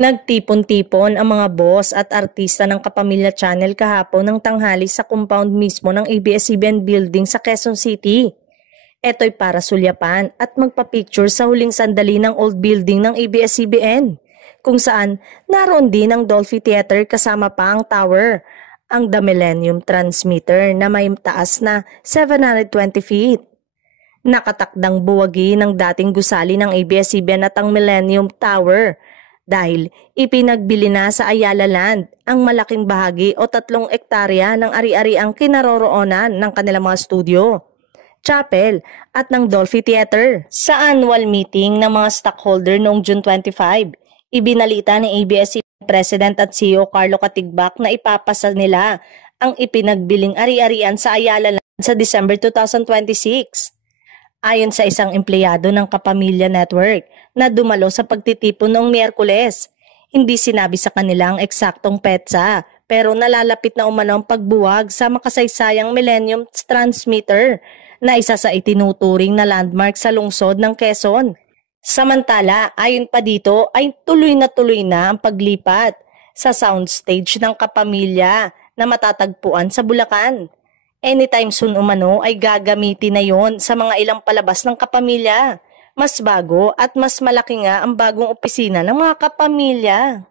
Nagtipon-tipon ang mga boss at artista ng Kapamilya Channel kahapon ng tanghali sa compound mismo ng ABS-CBN building sa Quezon City. Eto'y para sulyapan at magpa-picture sa huling sandali ng old building ng ABS-CBN, kung saan naroon din ang Dolphy Theater kasama pa ang tower, ang The Millennium Transmitter na may taas na 720 feet. Nakatakdang buwagi ng dating gusali ng ABS-CBN at ang Millennium Tower dahil ipinagbili na sa Ayala Land ang malaking bahagi o 3 ektarya ng ari-ariang kinaroroonan ng kanilang mga studio, chapel at ng Dolphy Theater. Sa annual meeting ng mga stockholder noong June 25, ibinalita ni ABS-CBN President at CEO Carlo Katigbak na ipapasa nila ang ipinagbiling ari-arian sa Ayala Land sa December 2026. Ayon sa isang empleyado ng Kapamilya Network na dumalo sa pagtitipon noong Miyerkules, hindi sinabi sa kanila ang eksaktong petsa pero nalalapit na umano ang pagbuwag sa makasaysayang Millennium Transmitter na isa sa itinuturing na landmark sa lungsod ng Quezon. Samantala, ayon pa dito ay tuloy na ang paglipat sa soundstage ng Kapamilya na matatagpuan sa Bulacan. Anytime soon umano ay gagamitin na yon sa mga ilang palabas ng Kapamilya. Mas bago at mas malaki nga ang bagong opisina ng mga Kapamilya.